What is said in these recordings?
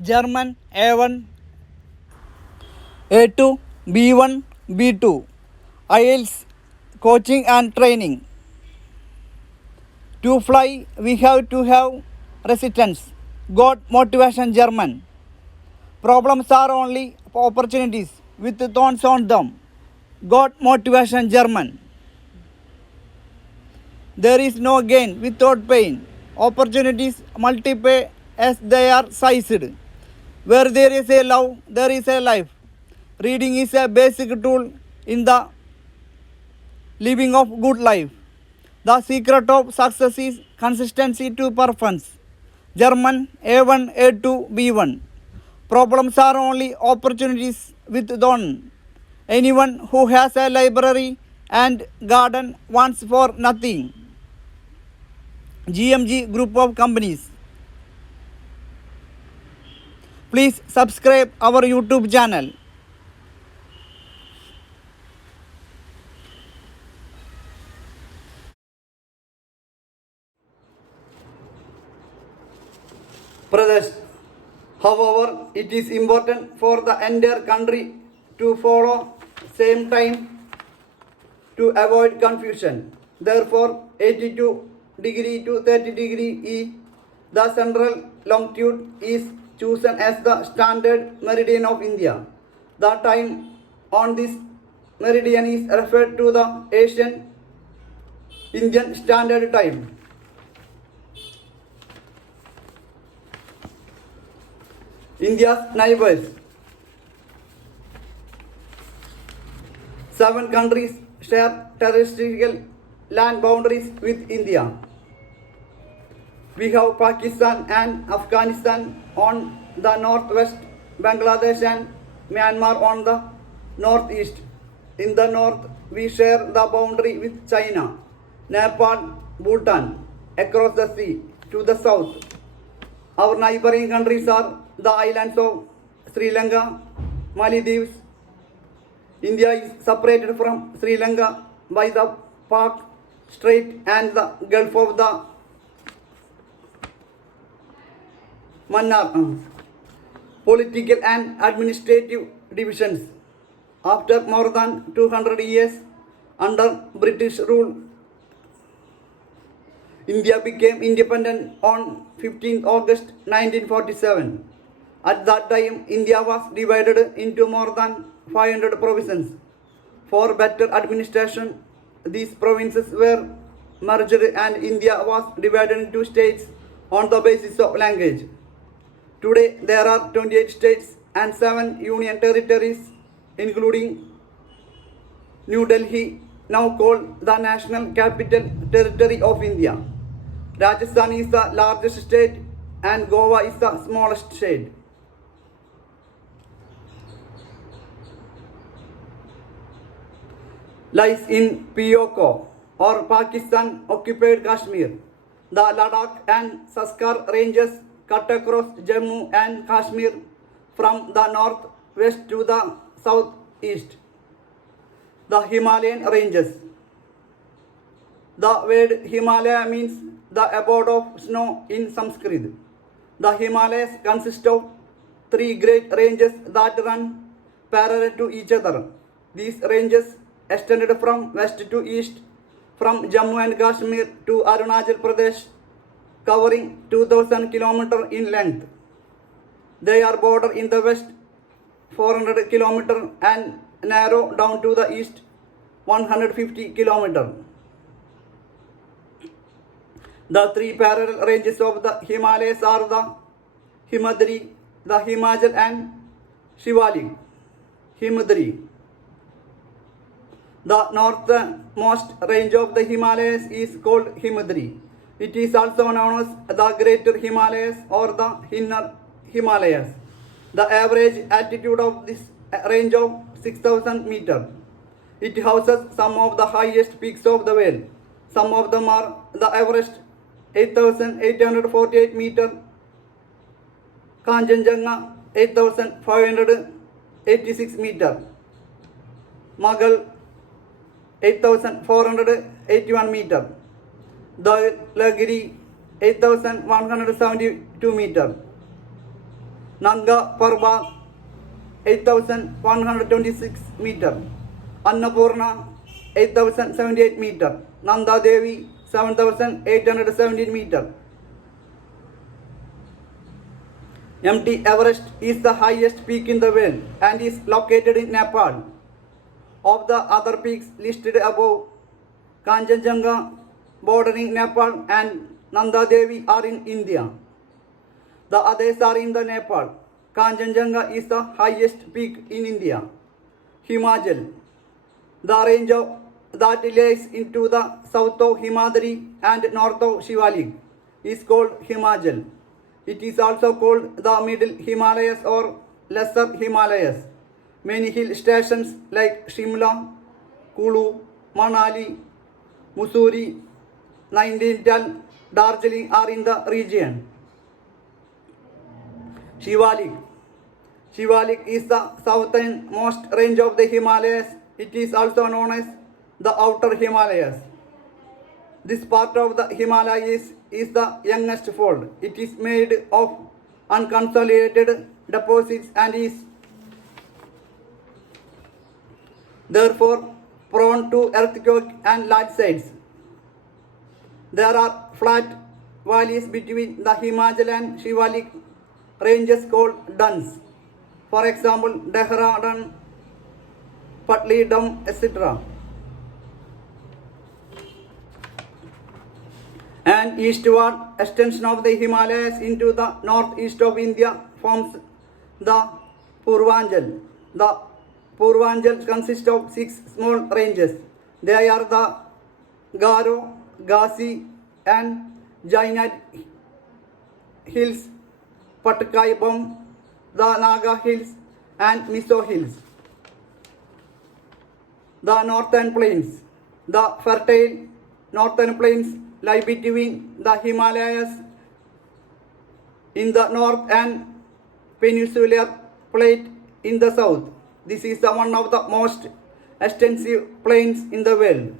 German A1, A2, B1, B2, IELTS coaching and training. To fly, we have to have resistance. God motivation German. Problems are only opportunities with thorns on them. God motivation German. There is no gain without pain. Opportunities multiply as they are sized. Where there is a love, there is a life. Reading is a basic tool in the living of good life. The secret of success is consistency to performance. German A1, A2, B1. Problems are only opportunities with thorn. Anyone who has a library and garden wants for nothing. GMG Group of Companies. Please subscribe our YouTube channel. Brothers, however, it is important for the entire country to follow same time to avoid confusion. Therefore, 82° to 30° E, the central longitude is chosen as the standard meridian of India. The time on this meridian is referred to the Asian Indian Standard Time. India's neighbors. 7 countries share terrestrial land boundaries with India. We have Pakistan and Afghanistan on the northwest, Bangladesh and Myanmar on the northeast. In the north, we share the boundary with China, Nepal, Bhutan, across the sea. To the south, our neighboring countries are the islands of Sri Lanka, Maldives. India is separated from Sri Lanka by the Pak Strait and the Gulf of the Mannar. Political and administrative divisions. After more than 200 years under British rule, India became independent on 15th August 1947. At that time, India was divided into more than 500 provinces. For better administration, these provinces were merged and India was divided into states on the basis of language. Today, there are 28 states and 7 union territories, including New Delhi, now called the National Capital Territory of India. Rajasthan is the largest state and Goa is the smallest state. Lies in POK or Pakistan occupied Kashmir. The Ladakh and Saskar ranges cut across Jammu and Kashmir from the north west to the southeast. The Himalayan ranges. The word Himalaya means the abode of snow in Sanskrit. The Himalayas consist of 3 great ranges that run parallel to each other. These ranges extended from west to east, from Jammu and Kashmir to Arunachal Pradesh, covering 2000 km in length. They are bordered in the west 400 km and narrow down to the east 150 km. The 3 parallel ranges of the Himalayas are the Himadri, the Himachal and Shivalik. Himadri. The northmost range of the Himalayas is called Himadri. It is also known as the Greater Himalayas or the Inner Himalayas. The average altitude of this range of 6,000 meters. It houses some of the highest peaks of the world. Some of them are the Everest 8,848 meters, Kanchenjunga 8,586 meters, Mughal 8,481 meters, Dhaulagiri 8,172 meters. Nanga Parbat 8,126 meter, Annapurna 8,078 meter, Nanda Devi 7,817 meter. Mt. Everest is the highest peak in the world and is located in Nepal. Of the other peaks listed above, Kanchenjunga bordering Nepal and Nanda Devi are in India. The others are in the Nepal. Kanchenjunga is the highest peak in India. Himachal, the range that lies into the south of Himadri and north of Shivalik, is called Himachal. It is also called the Middle Himalayas or Lesser Himalayas. Many hill stations like Shimla, Kulu, Manali, Mussoorie, Nainital, Darjeeling are in the region. Shivalik. Shivalik is the southernmost range of the Himalayas. It is also known as the Outer Himalayas. This part of the Himalayas is the youngest fold. It is made of unconsolidated deposits and is therefore prone to earthquake and landslides. There are flat valleys between the Himachal and Shivalik ranges called duns. For example, Dehradun, Patli Dam, etc. An eastward extension of the Himalayas into the northeast of India forms the Purvanchal. The Purvanchal consists of 6 small ranges. They are the Garo, Gasi and Jainad hills, Patkai Bum, the Naga hills and Miso hills. The northern plains. The fertile northern plains lie between the Himalayas in the north and peninsular plate in the south. This is one of the most extensive plains in the world,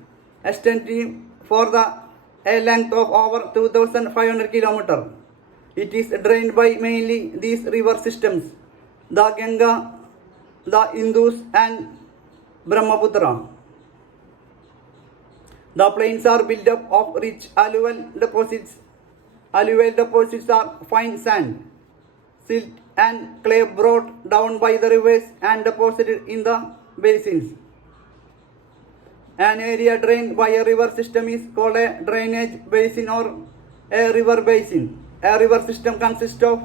extending for a length of over 2,500 kilometers. It is drained by mainly these river systems, the Ganga, the Indus and Brahmaputra. The plains are built up of rich alluvial deposits. Alluvial deposits are fine sand, silt and clay brought down by the rivers and deposited in the basins. An area drained by a river system is called a drainage basin or a river basin. A river system consists of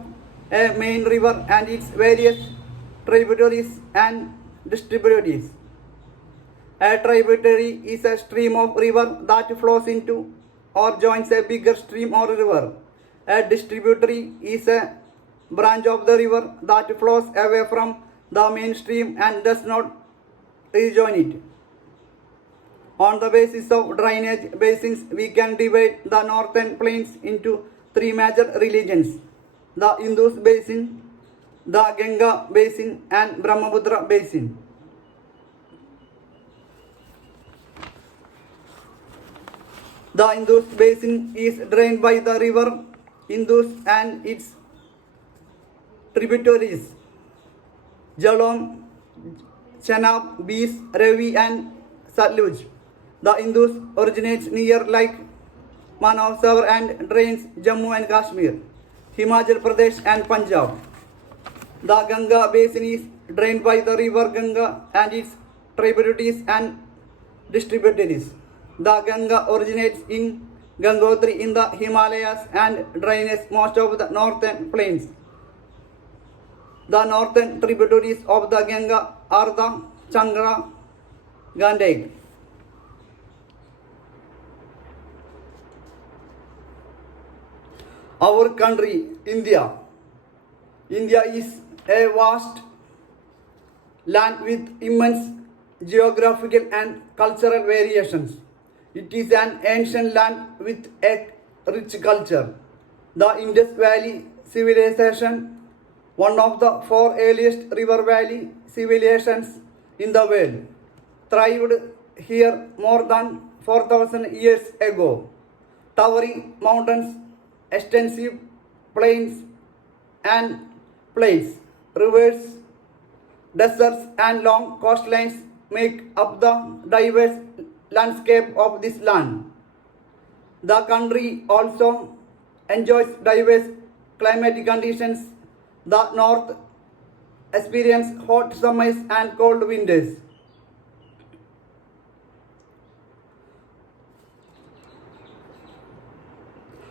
a main river and its various tributaries and distributaries. A tributary is a stream of river that flows into or joins a bigger stream or river. A distributary is a branch of the river that flows away from the main stream and does not rejoin it. On the basis of drainage basins, we can divide the northern plains into 3 major regions: the Indus basin, the Ganga basin and Brahmaputra basin. The Indus basin is drained by the river Indus and its tributaries Jhelum, Chenab, Beas, Ravi and Satluj. The Indus originates near Lake Manassar and drains Jammu and Kashmir, Himachal Pradesh and Punjab. The Ganga basin is drained by the river Ganga and its tributaries and distributaries. The Ganga originates in Gangotri in the Himalayas and drains most of the northern plains. The northern tributaries of the Ganga are the Changra, Gandak. Our country, India. India is a vast land with immense geographical and cultural variations. It is an ancient land with a rich culture. The Indus Valley Civilization, one of the 4 earliest river valley civilizations in the world, thrived here more than 4,000 years ago. Towering mountains, extensive plains and plains, rivers, deserts, and long coastlines make up the diverse landscape of this land. The country also enjoys diverse climatic conditions. The north experiences hot summers and cold winters,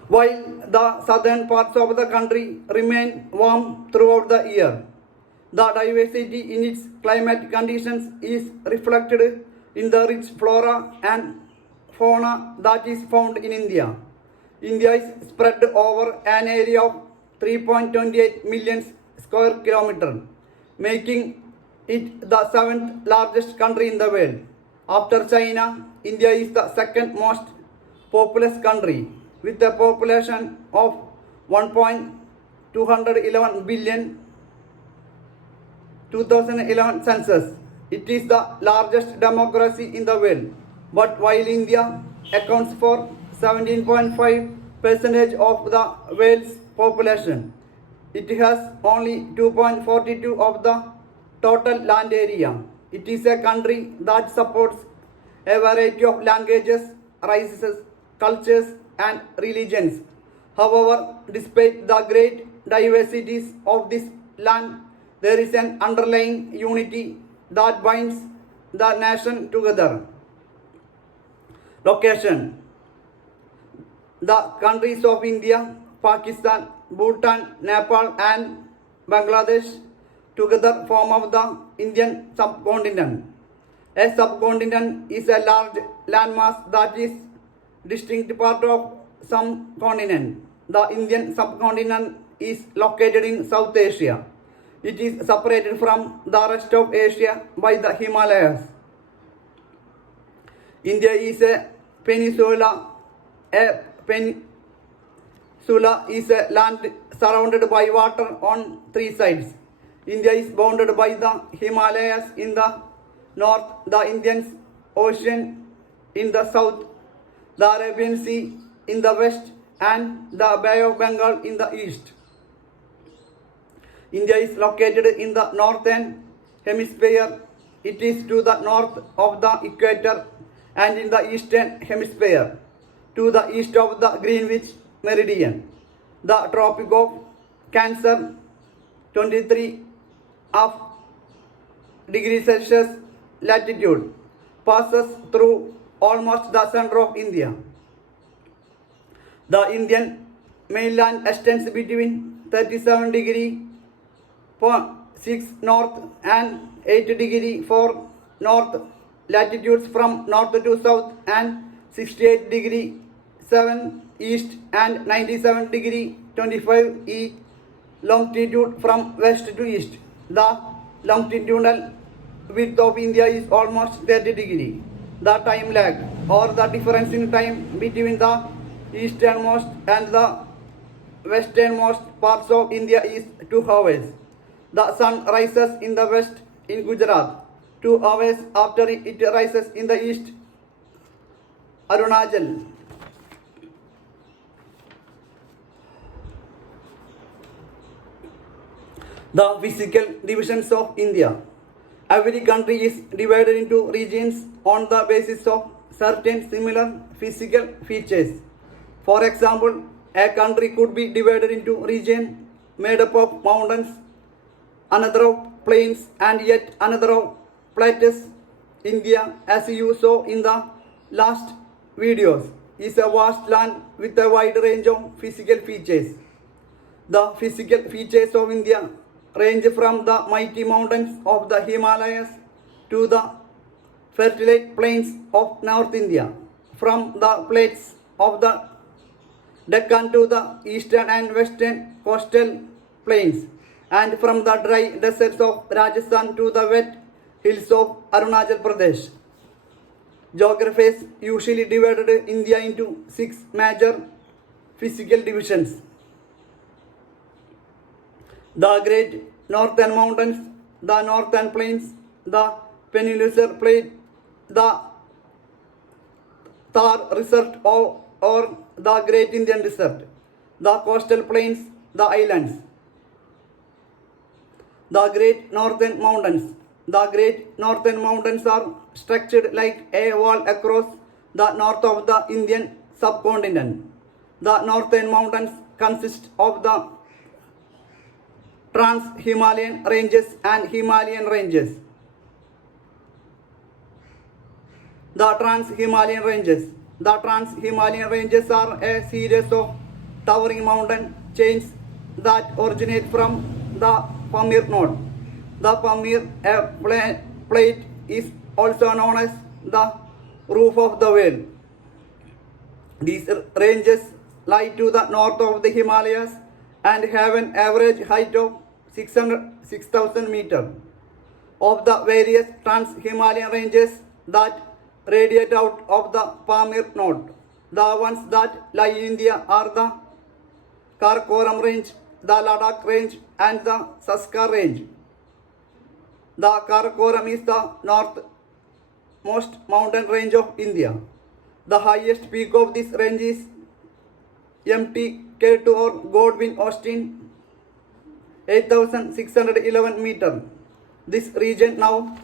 while the southern parts of the country remain warm throughout the year. The diversity in its climatic conditions is reflected in the rich flora and fauna that is found in India. India is spread over an area of 3.28 million square kilometers, making it the seventh largest country in the world. After China, India is the second most populous country with a population of 1.211 billion 2011 census. It is the largest democracy in the world. But while India accounts for 17.5% of the world's population, it has only 2.42 of the total land area. It is a country that supports a variety of languages, races, cultures, and religions. However, despite the great diversities of this land, there is an underlying unity that binds the nation together. Location: the countries of India, Pakistan, Bhutan, Nepal, and Bangladesh together form of the Indian subcontinent. A subcontinent is a large landmass that is distinct part of some continent. The Indian subcontinent is located in South Asia. It is separated from the rest of Asia by the Himalayas. India is a peninsula. A peninsula is a land surrounded by water on three sides. India is bounded by the Himalayas in the north, the Indian Ocean in the south, the Arabian Sea in the west, and the Bay of Bengal in the east. India is located in the northern hemisphere. It is to the north of the equator and in the eastern hemisphere, to the east of the Greenwich meridian. The Tropic of Cancer, 23 of degrees Celsius latitude, passes through almost the center of India. The Indian mainland extends between 37 degree 6 north and 8 degree 4 north latitudes from north to south, and 68 degree 7 east and 97 degree 25 e longitude from west to east. The longitudinal width of India is almost 30 degree. The time lag or the difference in time between the easternmost and the westernmost parts of India is 2 hours. The sun rises in the west in Gujarat 2 hours after it rises in the east, Arunachal. The physical divisions of India. Every country is divided into regions on the basis of certain similar physical features. For example, a country could be divided into regions made up of mountains, another of plains, and yet another of plateaus. India, as you saw in the last videos, is a vast land with a wide range of physical features. The physical features of India range from the mighty mountains of the Himalayas to the fertile plains of North India, from the plains of the Deccan to the eastern and western coastal plains, and from the dry deserts of Rajasthan to the wet hills of Arunachal Pradesh. Geographers usually divided India into 6 major physical divisions: the Great Northern Mountains, the Northern Plains, the Peninsular Plain, the Thar Desert or the Great Indian Desert, the coastal plains, the islands. The Great Northern Mountains. The Great Northern Mountains are structured like a wall across the north of the Indian subcontinent. The Northern Mountains consist of the Trans-Himalayan ranges and Himalayan ranges. The Trans-Himalayan ranges. The Trans-Himalayan ranges are a series of towering mountain chains that originate from the Pamir node. The Pamir plate is also known as the roof of the world. These ranges lie to the north of the Himalayas and have an average height of 6,000 meters. Of the various Trans-Himalayan ranges that radiate out of the Pamir node, the ones that lie in India are the Karakoram range, the Ladakh range and the Saskar range. The Karakoram is the northmost mountain range of India. The highest peak of this range is MTK2 or Godwin Austin, 8,611 meters. This region now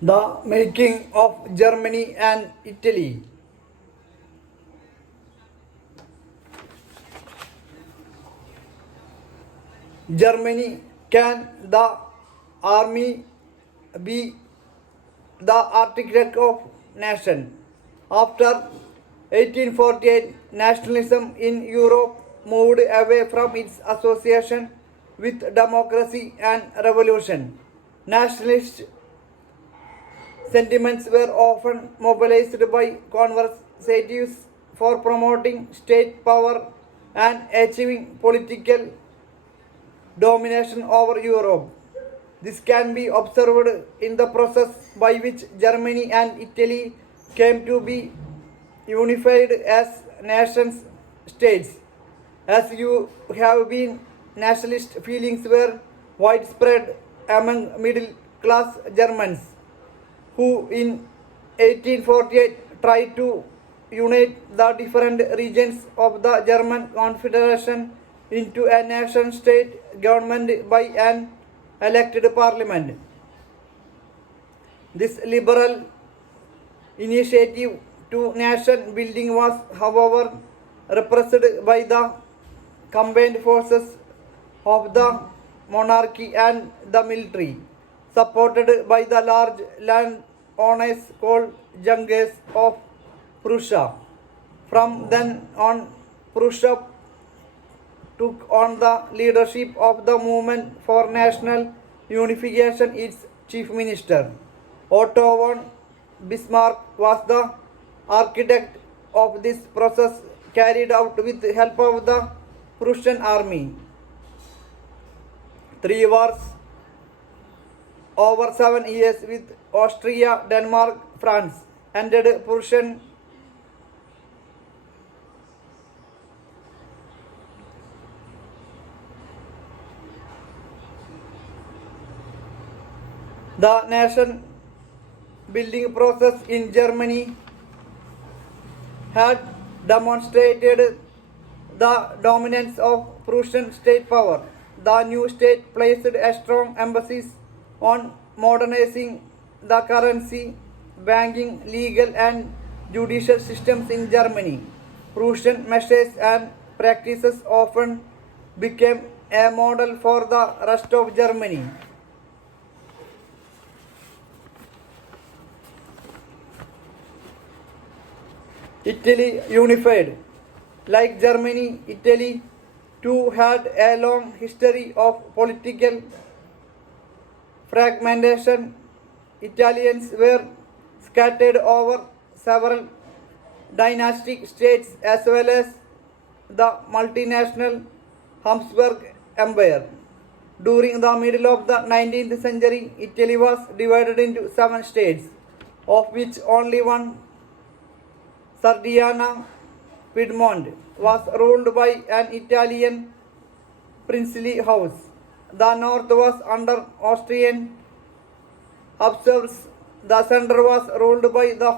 the making of Germany and Italy. Germany, can the army be the architect of nation? After 1848, nationalism in Europe moved away from its association with democracy and revolution. Nationalist sentiments were often mobilized by conservatives for promoting state power and achieving political domination over Europe. This can be observed in the process by which Germany and Italy came to be unified as nation states. As you have been, nationalist feelings were widespread among middle class Germans, who in 1848 tried to unite the different regions of the German Confederation into a nation-state government by an elected parliament. This liberal initiative to nation building was, however, repressed by the combined forces of the monarchy and the military, supported by the large landowners called Junghers of Prussia. From then on, Prussia took on the leadership of the movement for national unification. Its chief minister, Otto von Bismarck, was the architect of this process, carried out with the help of the Prussian army. 3 wars over 7 years with Austria, Denmark, France ended Prussian the nation building process in Germany had demonstrated the dominance of Prussian state power. The new state placed a strong emphasis on modernizing the currency, banking, legal and judicial systems in Germany. Prussian measures and practices often became a model for the rest of Germany. Italy unified. Like Germany, Italy Two had a long history of political fragmentation. Italians were scattered over several dynastic states as well as the multinational Habsburg Empire. During the middle of the 19th century, Italy was divided into 7 states, of which only one, Sardinia, Piedmont, was ruled by an Italian princely house. The north was under Austrian Habsburgs, the center was ruled by the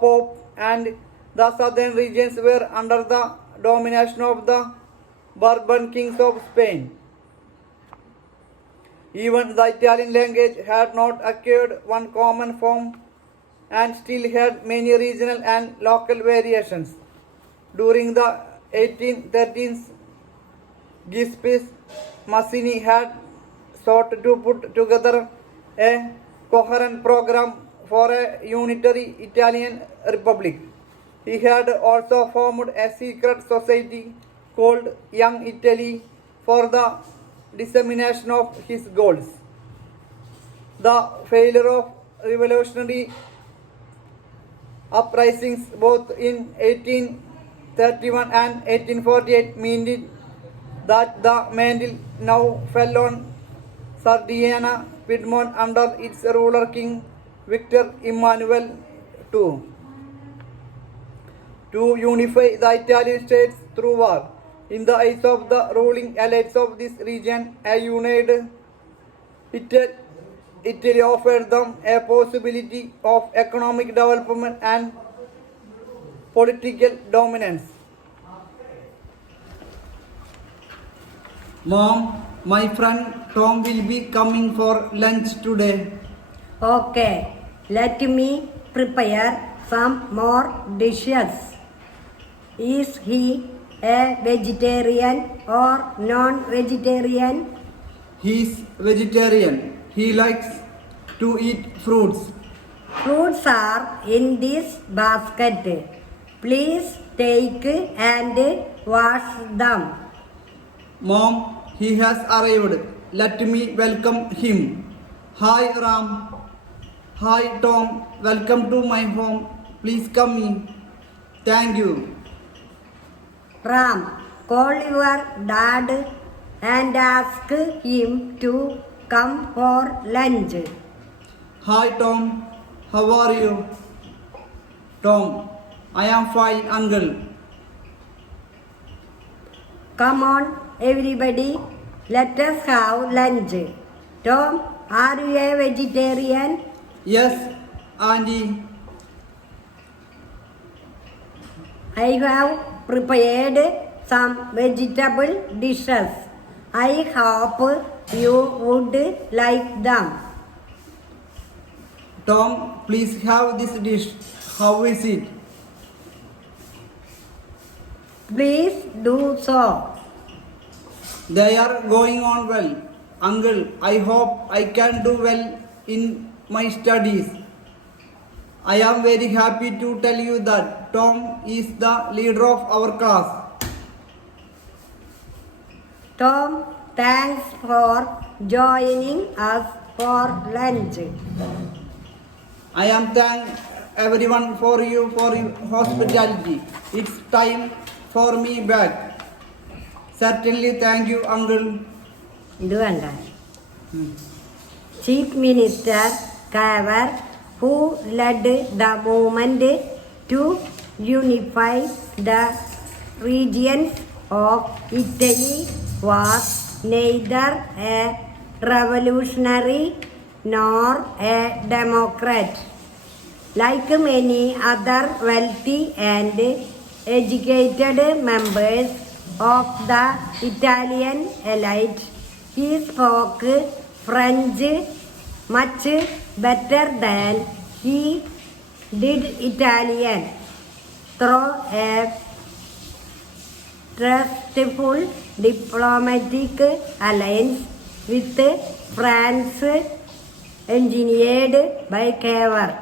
Pope, and the southern regions were under the domination of the Bourbon kings of Spain. Even the Italian language had not acquired one common form and still had many regional and local variations. During the 1813s, Giuseppe Mazzini had sought to put together a coherent program for a unitary Italian republic. He had also formed a secret society called Young Italy for the dissemination of his goals. The failure of revolutionary uprisings both in 1831 and 1848 meant that the mantle now fell on Sardinia, Piedmont under its ruler King Victor Emmanuel II. To unify the Italian states through war, in the eyes of the ruling elites of this region, a united Italy offered them a possibility of economic development and political dominance. Mom, my friend Tom will be coming for lunch today. Okay, let me prepare some more dishes. Is he a vegetarian or non-vegetarian? He is vegetarian. He likes to eat fruits. Fruits are in this basket. Please take and wash them. Mom, he has arrived. Let me welcome him. Hi Ram. Hi Tom. Welcome to my home. Please come in. Thank you. Ram, call your dad and ask him to come for lunch. Hi Tom. How are you? Tom, I am fine, uncle. Come on, everybody, let us have lunch. Tom, are you a vegetarian? Yes, Auntie. I have prepared some vegetable dishes. I hope you would like them. Tom, please have this dish. How is it? Please do so. They are going on well. Uncle, I hope I can do well in my studies. I am very happy to tell you that Tom is the leader of our class. Tom, thanks for joining us for lunch. I am thank everyone for your hospitality. It's time for me back. Certainly, thank you, Uncle. Chief Minister Kavar, who led the movement to unify the regions of Italy, was neither a revolutionary nor a democrat. Like many other wealthy and educated members of the Italian elite, he spoke French much better than he did Italian. Through a trustful diplomatic alliance with France engineered by Cavour,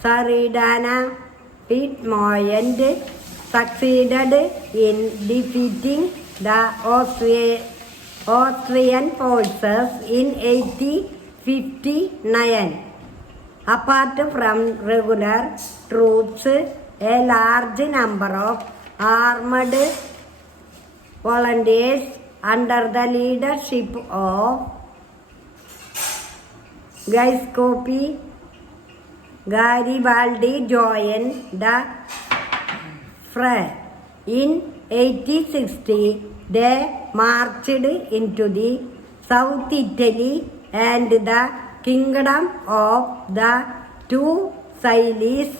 Sardinia, Piedmont, succeeded in defeating the Austrian forces in 1859. Apart from regular troops, a large number of armed volunteers under the leadership of Garibaldi joined the fray. In 1860, they marched into the South Italy and the kingdom of the two SYLLABUS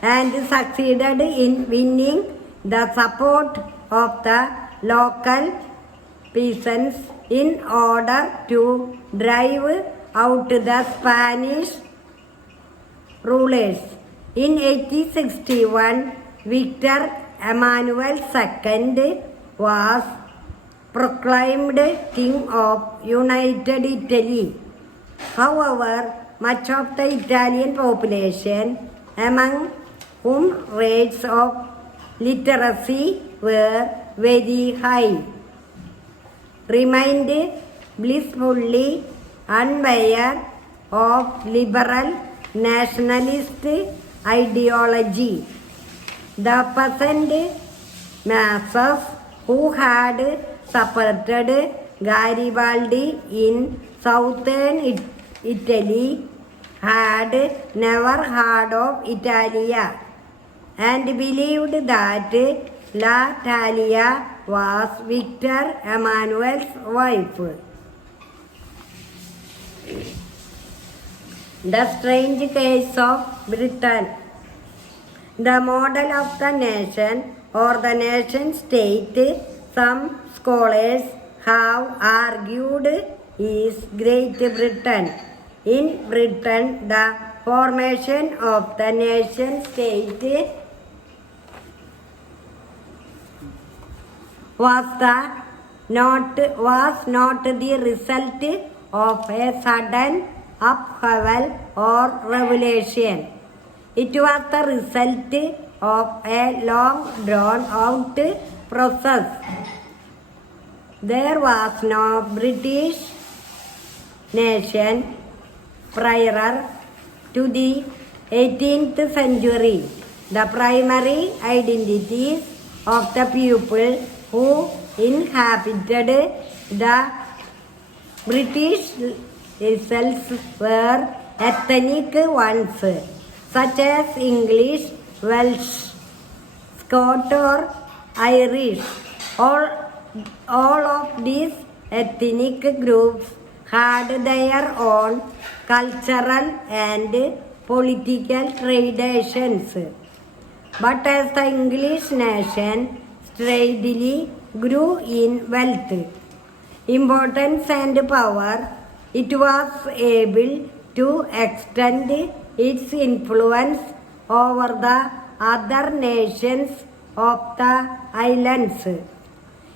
and succeeded in winning the support of the local peasants in order to drive out the Spanish rulers. In 1861, Victor Emmanuel II was proclaimed King of United Italy. However, much of the Italian population, among whom rates of literacy were very high, remained blissfully unaware of liberal nationalist ideology. The peasant masses who had supported Garibaldi in southern Italy had never heard of Italia and believed that La Talia was Victor Emmanuel's wife. The strange case of Britain. The model of the nation or the nation state, some scholars have argued, is Great Britain. In Britain, the formation of the nation state was not the result of a sudden upheaval or revolution. It was the result of a long drawn out process. There was no British nation prior to the 18th century. The primary identities of the people who inhabited the British Isles were ethnic ones, such as English, Welsh, Scot or Irish. All of these ethnic groups had their own cultural and political traditions. But as the English nation steadily grew in wealth, importance and power, it was able to extend its influence over the other nations of the islands.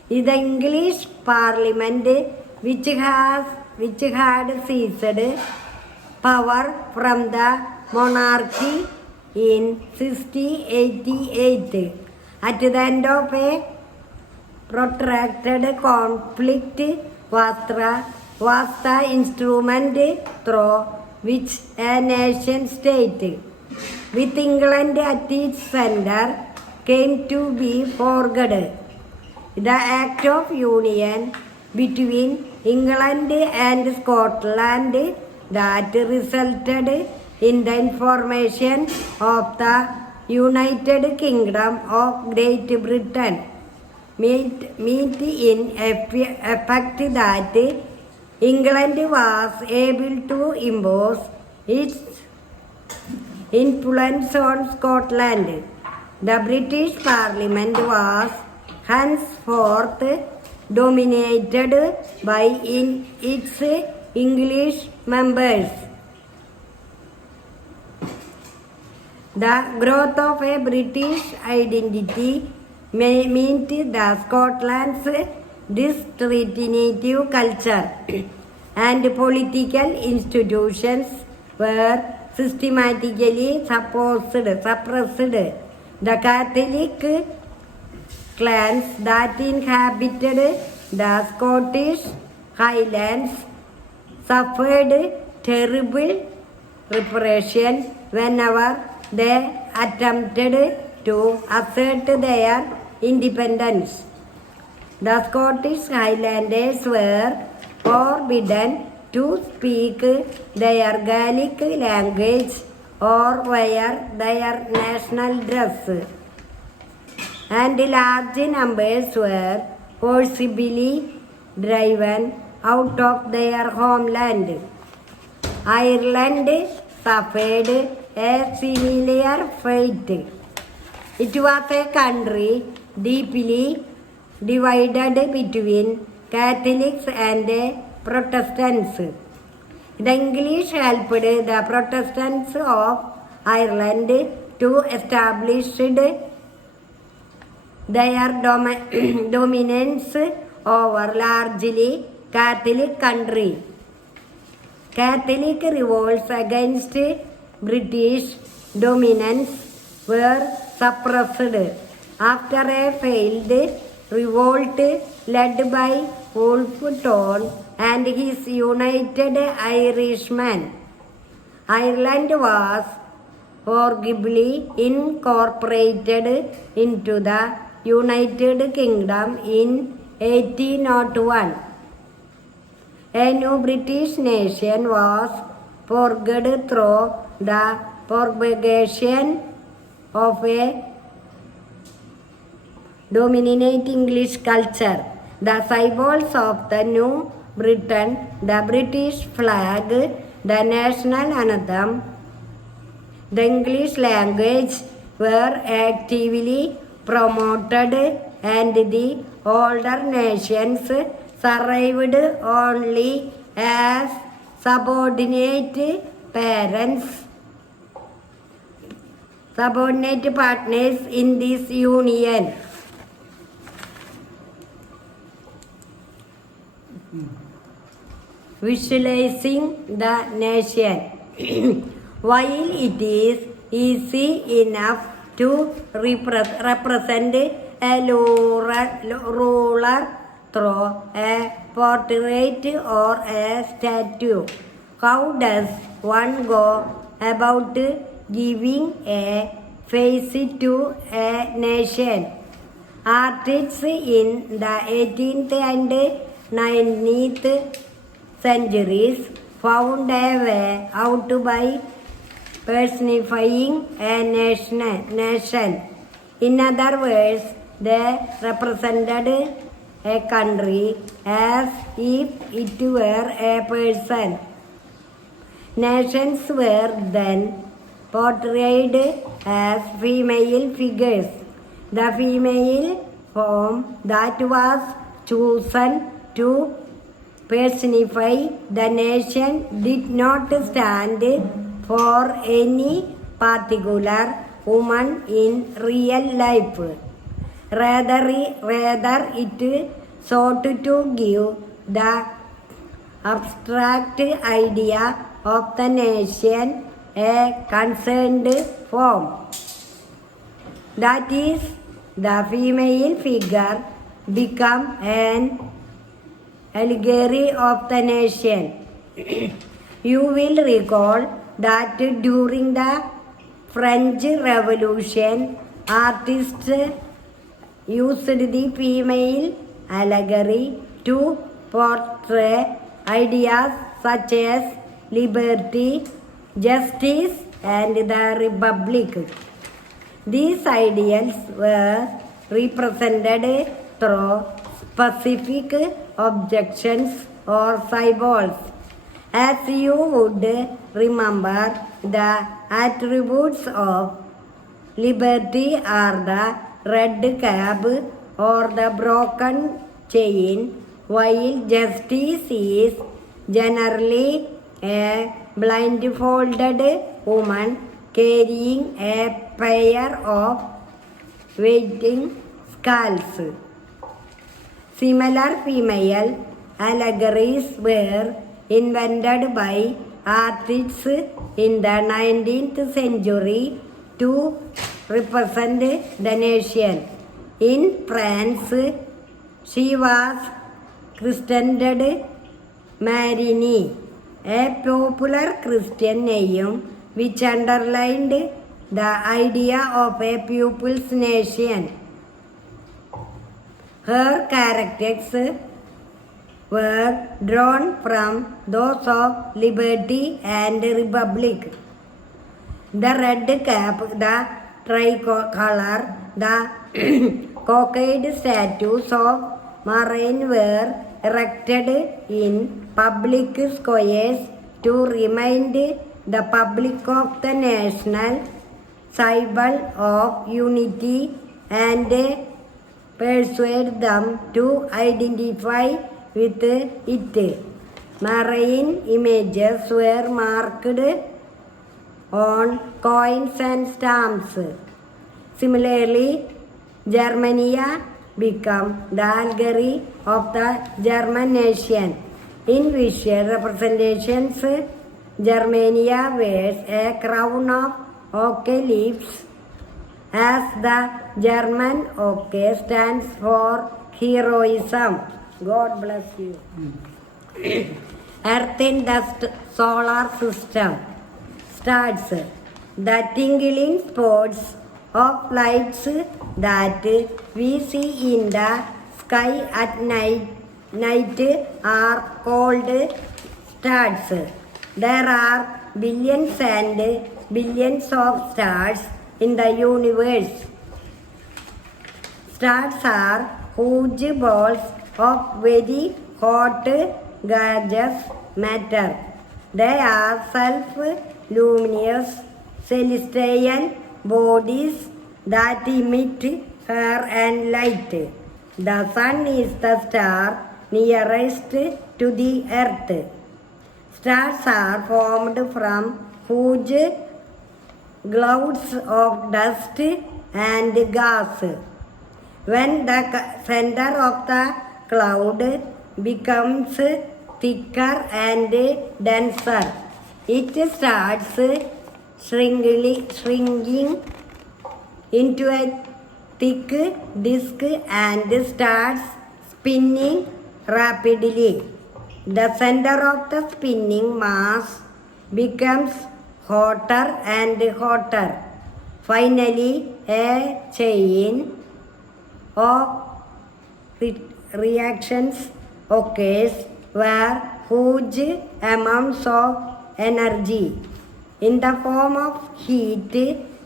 The English Parliament, which had seized power from the monarchy in 1688, at the end of a protracted conflict, was the instrument through which a nation state, with England at its center, came to be forged. The Act of Union between England and Scotland that resulted in the formation of the United Kingdom of Great Britain meant in effect that England was able to impose its influence on Scotland. The British Parliament was henceforth dominated by its English members. The growth of a British identity meant that Scotland's distinctive culture and political institutions were systematically suppressed, The Catholic clans that inhabited the Scottish Highlands suffered terrible repression whenever they attempted to assert their independence. The Scottish Highlanders were forbidden to speak their Gaelic language or wear their national dress, and large numbers were forcibly driven out of their homeland. Ireland suffered a similar fate. It was a country deeply divided between Catholics and Protestants. The English helped the Protestants of Ireland to establish their dominance over largely Catholic country. Catholic revolts against British dominance were suppressed. After a failed revolt led by Wolfe Tone and his United Irishmen, Ireland was forcibly incorporated into the United Kingdom in 1801. A new British nation was forged through the propagation of a dominant English culture. The symbols of the New Britain, the British flag, the national anthem, the English language were actively promoted, and the older nations survived only as subordinate partners in this union. Visualizing the nation. While it is easy enough to represent a ruler through a portrait or a statue, how does one go about giving a face to a nation? Artists in the 18th and 19th centuries found a way out by personifying a nation. In other words, they represented a country as if it were a person. Nations were then portrayed as female figures. The female form that was chosen to personify the nation did not stand for any particular woman in real life. Rather it sought to give the abstract idea of the nation a concerned form. That is, the female figure become an allegory of the nation. You will recall that during the French Revolution, artists used the female allegory to portray ideas such as liberty, justice, and the republic. These ideals were represented through specific objections or symbols. As you would remember, the attributes of liberty are the red cap or the broken chain, while justice is generally a blindfolded woman carrying a pair of waiting skulls. Similar female allegories were invented by artists in the 19th century to represent the nation. In France, she was christened Marini, a popular Christian name which underlined the idea of a people's nation. Her characters were drawn from those of liberty and republic. The red cap, the tricolor, the cockade statues of Marine were erected in public squares to remind the public of the national symbol of unity and persuade them to identify with it. Marine images were marked on coins and stamps. Similarly, Germania became the allegory of the German nation. In visual representations, Germania wears a crown of oak leaves, as the German oak stands for heroism. God bless you. Earth in the solar system. Stars, the tingling spots of lights that we see in the sky at night are called stars. There are billions and billions of stars in the universe. Stars are huge balls of very hot gaseous matter. They are self-luminous celestial bodies that emit heat and light. The sun is the star nearest to the earth. Stars are formed from huge clouds of dust and gas. When the center of the cloud becomes thicker and denser, it starts shrinking into a thick disk and starts spinning rapidly. The center of the spinning mass becomes hotter and hotter. Finally, a chain of reactions occurs where huge amounts of energy in the form of heat,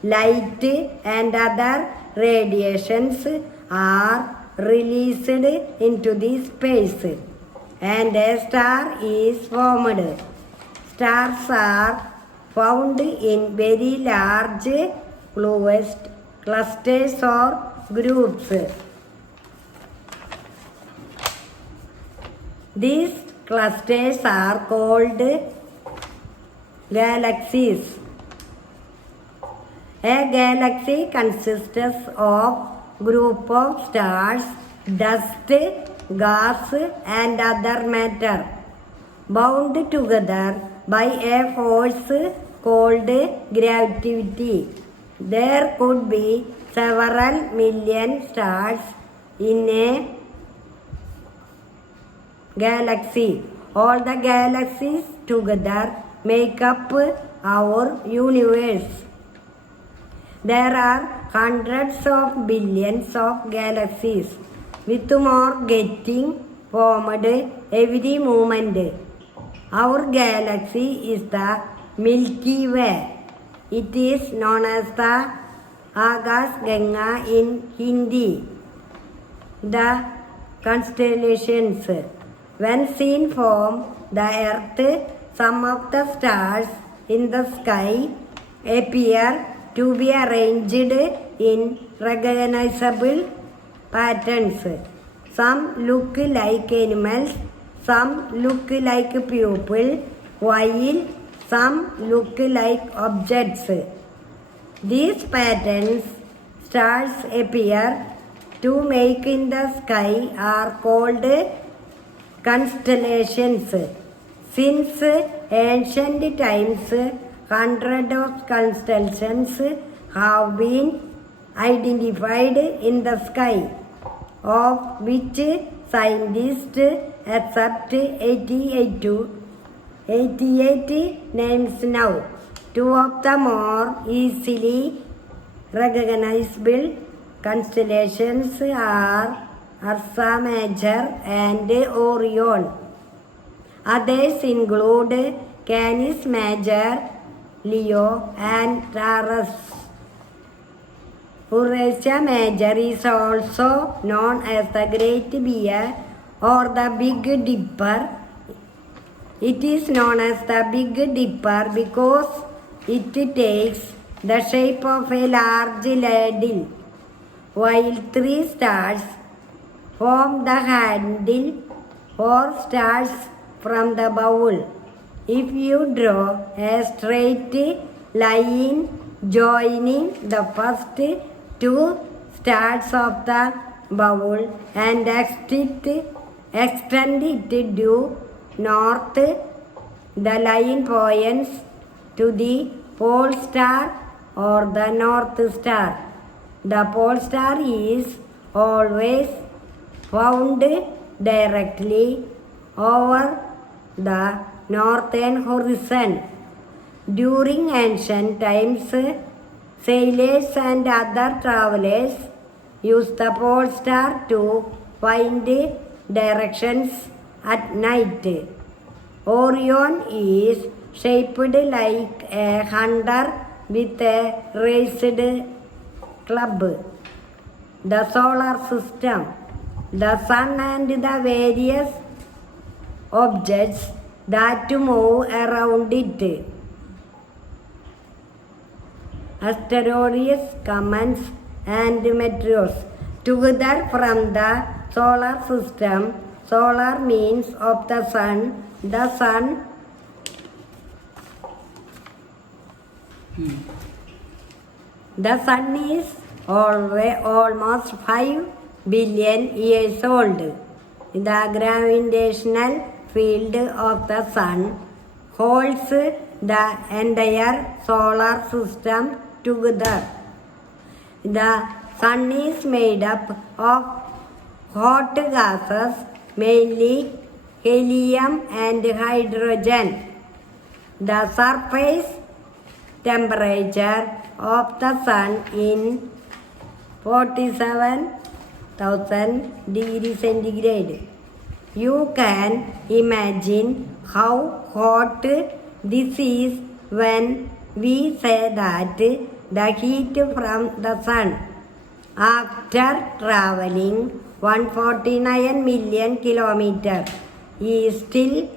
light and other radiations are released into the space and a star is formed. Stars are found in very large clusters or groups. These clusters are called galaxies. A galaxy consists of group of stars, dust, gas and other matter bound together by a force called gravity. There could be several million stars in a galaxy. All the galaxies together make up our universe. There are hundreds of billions of galaxies, with more getting formed every moment. Our galaxy is the Milky Way. It is known as the Akas Ganga in Hindi. The constellations, when seen from the earth, some of the stars in the sky appear to be arranged in recognizable patterns. Some look like animals, some look like people, while some look like objects. These patterns stars appear to make in the sky are called constellations. Since ancient times, hundreds of constellations have been identified in the sky, of which scientists accept 88 names now. Two of the more easily recognizable constellations are Ursa Major and Orion. Others include Canis Major, Leo, and Taurus. Ursa Major is also known as the Great Bear or the Big Dipper. It is known as the Big Dipper because it takes the shape of a large ladle, while 3 stars form the handle. 4 stars from the bowl. If you draw a straight line joining the first 2 stars of the bowl and extend it due north, the line points to the pole star or the north star. The pole star is always found directly over the northern horizon. During ancient times, sailors and other travelers used the pole star to find directions at night. Orion is shaped like a hunter with a raised club. The solar system, the sun and the various objects that move around it. Asteroids, comets, and meteors. Together from the solar system. Solar means of the sun. The sun is almost 5 billion years old. The gravitational field of the sun holds the entire solar system together. The sun is made up of hot gases, mainly helium and hydrogen. The surface temperature of the sun is 47,000 degrees centigrade. You can imagine how hot this is when we say that the heat from the sun, after traveling 149 million kilometers, is still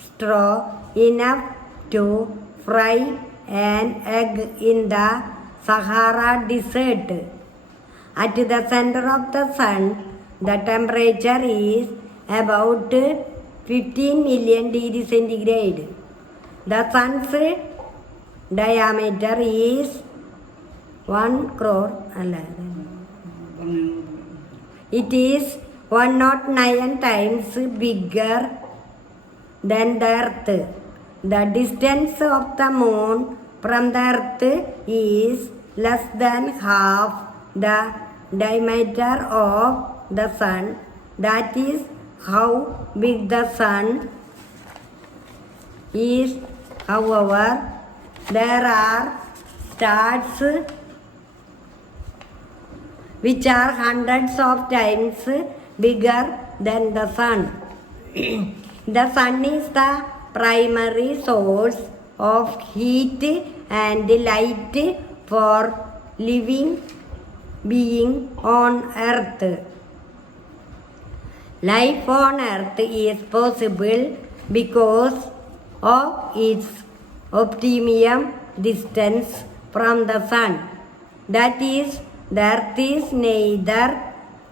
strong enough to fry an egg in the Sahara Desert. At the center of the sun, the temperature is about 15 million degrees centigrade. The sun's diameter is 1 crore. It is 109 times bigger than the earth. The distance of the moon from the earth is less than half the diameter of the sun. That is how big the sun is. However, there are stars which are hundreds of times bigger than the sun. The sun is the primary source of heat and light for living being on earth. Life on earth is possible because of its optimum distance from the sun. That is, the earth is neither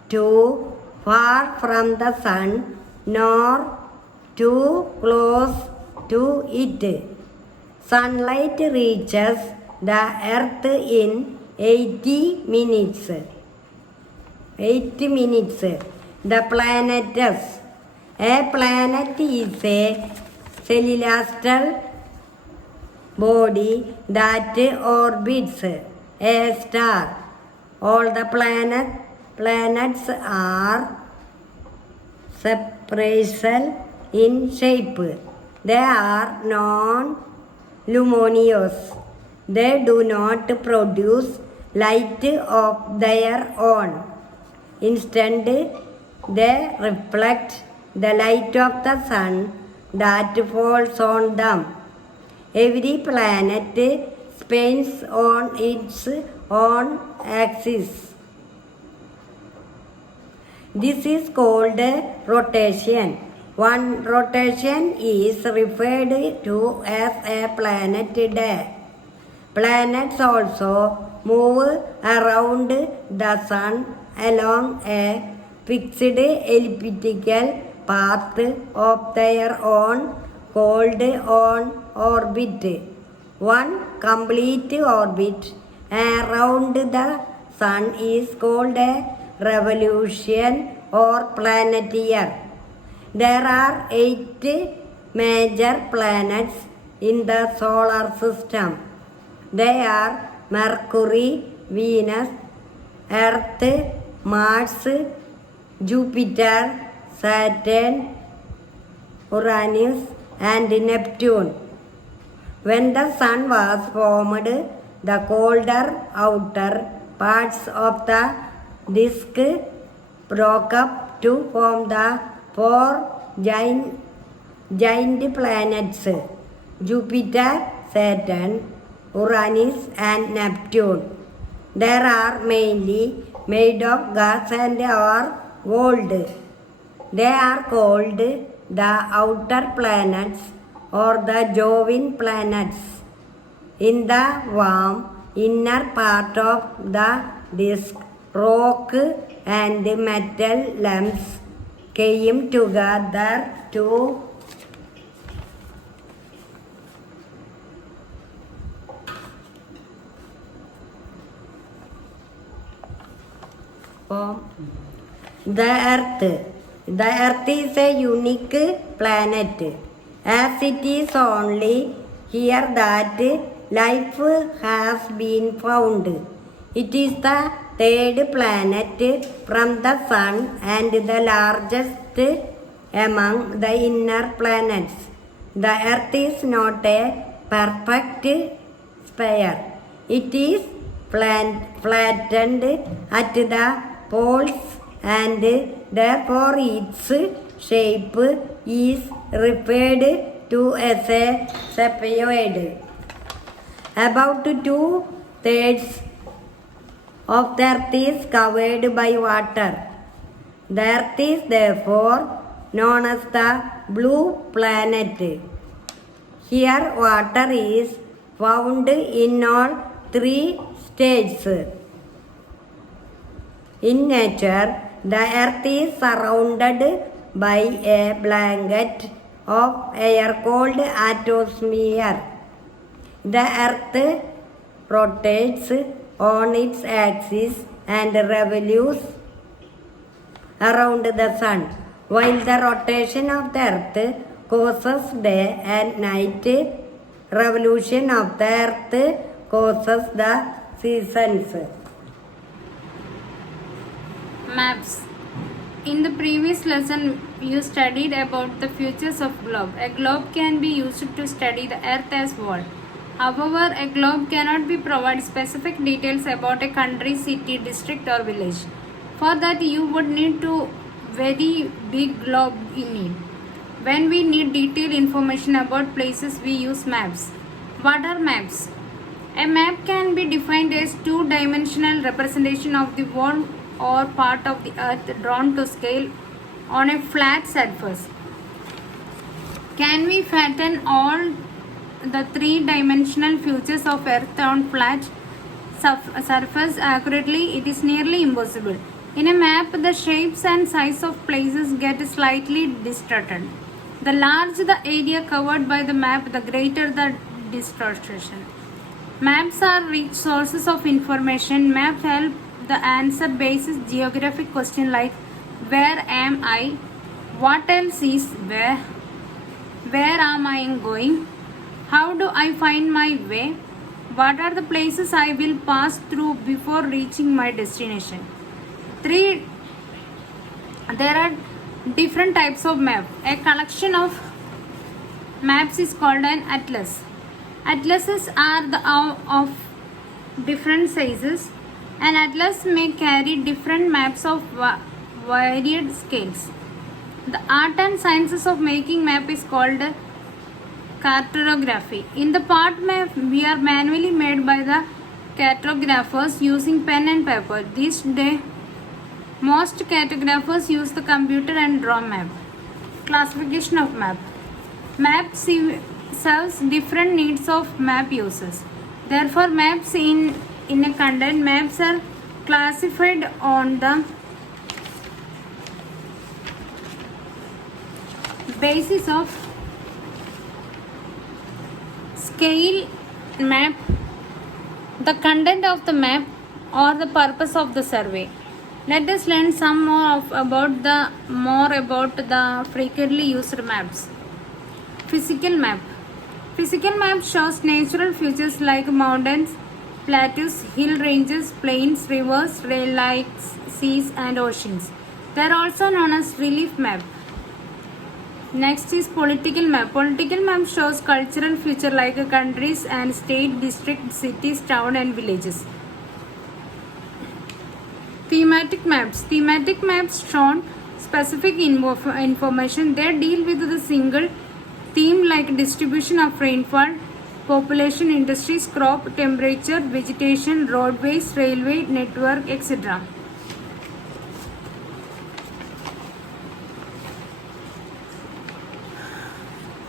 too far from the sun nor too close to it. Sunlight reaches the earth in 80 minutes. 80 minutes. The planets. A planet is a celestial body that orbits a star. All the planets are separated in shape. They are non-luminous. They do not produce light of their own. Instead, they reflect the light of the sun that falls on them. Every planet spins on its own axis. This is called rotation. One rotation is referred to as a planet day. Planets also move around the sun along a fixed elliptical path of their own called an orbit. One complete orbit around the sun is called a revolution or planet year. There are 8 major planets in the solar system. They are Mercury, Venus, Earth, Mars, Jupiter, Saturn, Uranus, and Neptune. When the sun was formed, the colder outer parts of the disk broke up to form the 4 giant planets: Jupiter, Saturn, Uranus, and Neptune. They are mainly made of gas and are gold. They are called the outer planets or the Jovian planets. In the warm inner part of the disk, rock and metal lumps came together to form the Earth. The Earth is a unique planet, as it is only here that life has been found. It is the third planet from the Sun and the largest among the inner planets. The Earth is not a perfect sphere. It is flattened at the poles and therefore its shape is referred to as a spheroid. About 2/3 of the Earth is covered by water. The Earth is therefore known as the blue planet. Here water is found in all 3 states. In nature, the Earth is surrounded by a blanket of air called atmosphere. The Earth rotates on its axis and revolves around the sun. While the rotation of the Earth causes day and night, revolution of the Earth causes the seasons. Maps. In the previous lesson, you studied about the features of globe. A globe can be used to study the earth as whole. However, a globe cannot be provide specific details about a country, city, district or village. For that, you would need to very big globe in it. When we need detailed information about places, we use maps. What are maps? A map can be defined as two-dimensional representation of the whole or part of the earth drawn to scale on a flat surface. Can we fatten all the three-dimensional features of earth on flat surface accurately? It is nearly impossible. In a map, the shapes and size of places get slightly distorted. The larger the area covered by the map, the greater the distortion. Maps are rich sources of information. Maps help the answer basic geographic question like where am I, what else is where am I going, how do I find my way, What are the places I will pass through before reaching my destination? 3. There are different types of map. A collection of maps is called an atlas. Atlases are of different sizes. An atlas may carry different maps of varied scales. The art and sciences of making map is called cartography. In the part map, we are manually made by the cartographers using pen and paper. These days, most cartographers use the computer and draw map. Classification of map. Map serves different needs of map users. Therefore, maps in a content, maps are classified on the basis of scale map, the content of the map, or the purpose of the survey. Let us learn some more about the frequently used maps. Physical map. Physical map shows natural features like mountains, plateaus, hill ranges, plains, rivers, lakes, seas, and oceans. They are also known as relief map. Next is political map. Political map shows cultural features like countries and state, district, cities, town, and villages. Thematic maps. Thematic maps show specific information. They deal with the single theme like distribution of rainfall, population, industries, crop, temperature, vegetation, roadways, railway network, etc.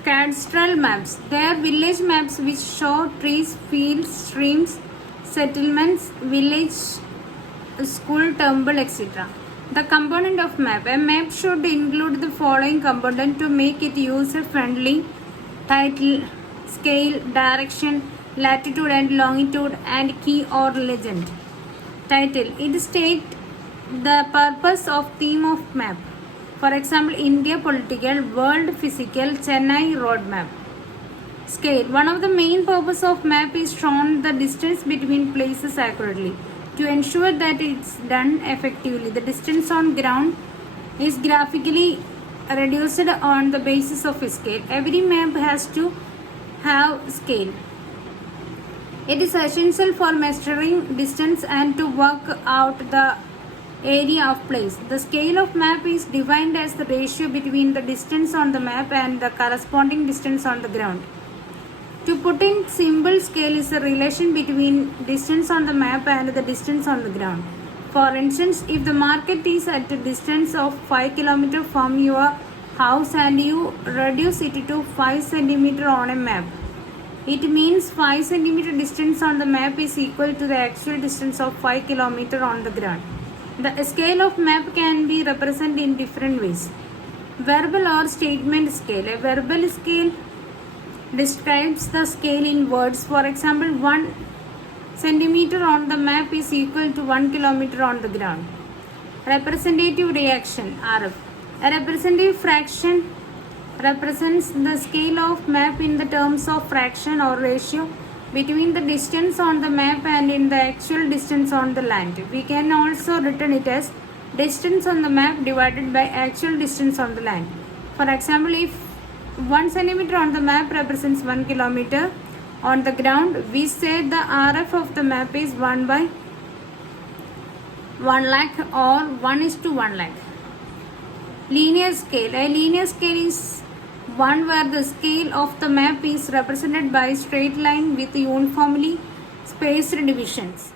Cadastral maps. They are village maps which show trees, fields, streams, settlements, village, school, temple, etc. The component of map. A map should include the following component to make it user-friendly: title, scale, direction, latitude and longitude, and key or legend. Title. It states the purpose of theme of map. For example, India political, world physical, Chennai road map. Scale. One of the main purpose of map is shown the distance between places accurately. To ensure that it's done effectively, the distance on ground is graphically reduced on the basis of scale. Every map has to have scale. It is essential for measuring distance and to work out the area of place. The scale of map is defined as the ratio between the distance on the map and the corresponding distance on the ground. To put in simple, scale is the relation between distance on the map and the distance on the ground. For instance, if the market is at a distance of 5 km from your house and you reduce it to 5 cm on a map, it means 5 cm distance on the map is equal to the actual distance of 5 km on the ground. The scale of map can be represented in different ways. Verbal or statement scale. A verbal scale describes the scale in words. For example, 1 centimeter on the map is equal to 1 kilometer on the ground. Representative reaction (RF). A representative fraction represents the scale of map in the terms of fraction or ratio between the distance on the map and in the actual distance on the land. We can also written it as distance on the map divided by actual distance on the land. For example, if 1 centimeter on the map represents 1 kilometer on the ground, we say the RF of the map is 1 by 1 lakh or 1:1 lakh. Linear scale. A linear scale is one where the scale of the map is represented by straight line with uniformly spaced divisions.